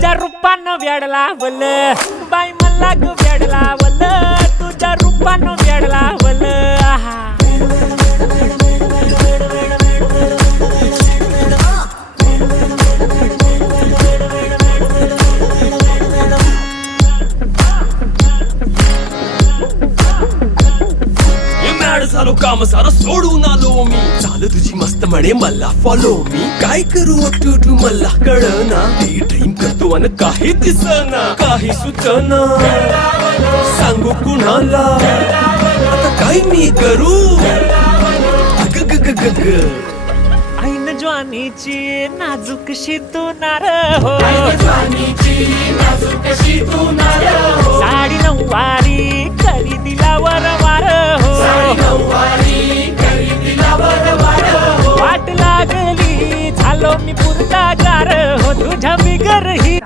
तुझ्या रूपानं वेड लावल बाई मला ग वेड लावल तुझ्या रूपानं वेड लावल झालो काम सारं सोडून आलो मी चाल तुझी मस्त म्हणे मला फॉलो मी काय करू अटू मला कळना ती ड्रीम करतो अन काही दिसना काही सुचना सांगू कुणाला आता काय मी करू ऐन ज्वानीची नाजूकशी तू नार हो साडी नऊवारी करी दिला वरवार हो वाट लागली झालो मी पुरता गार हो तुझ्या बिगर ही